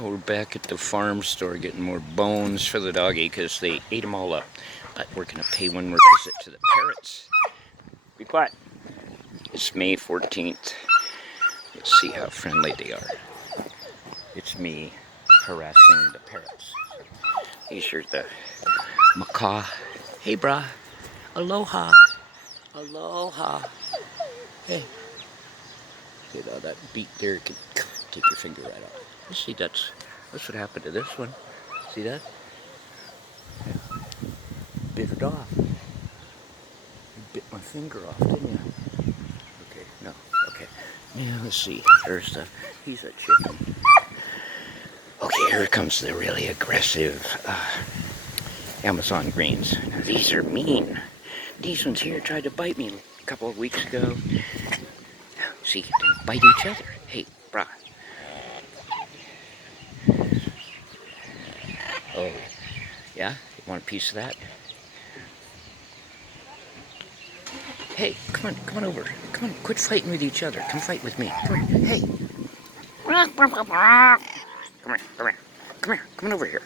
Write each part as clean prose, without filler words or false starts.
We're back at the farm store getting more bones for the doggy because they ate them all up. But we're going to pay one more visit to the parrots. Be quiet. It's May 14th. Let's see how friendly they are. It's me harassing the parrots. These are the macaw. Hey, brah. Aloha. Aloha. Hey. See how that beak there can take your finger right off. You see, that's what happened to this one. See that? Bit it off. You bit my finger off, didn't you? Okay, no, okay. Yeah, let's see. He's a chicken. Okay, here comes the really aggressive Amazon greens. Now, these are mean. These ones here tried to bite me a couple of weeks ago. See, they bite each other. Hey, brah. Oh, yeah? You want a piece of that? Hey, come on over. Come on, quit fighting with each other. Come fight with me. Come on, hey. Come on over here.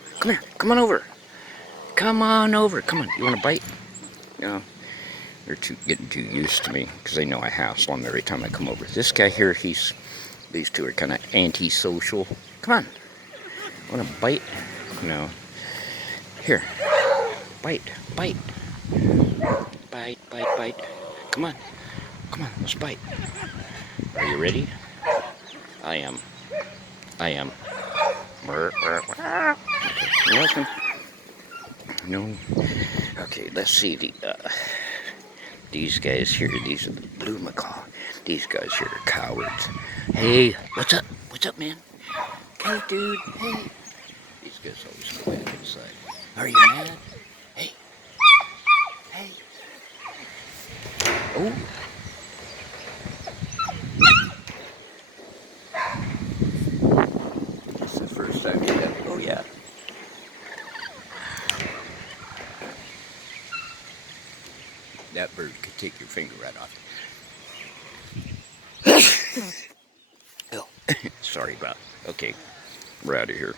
Come on over. Come on over. Come on, you want to bite? No, they're getting too used to me because they know I hassle them every time I come over. This guy here, these two are kind of antisocial. Come on. Want to bite? No. Here. Bite. Bite. Come on, let's bite. Are you ready? I am. Nothing. No. Okay, let's see these guys here. These are the blue macaw. These guys here are cowards. Hey, what's up? What's up, man? Hey, dude. Hey. These guys always go back inside. Are you mad? Hey. Hey. Oh. It's the first time you have. Oh, yeah. That bird could take your finger right off. Oh, sorry about it. Okay, we're out of here.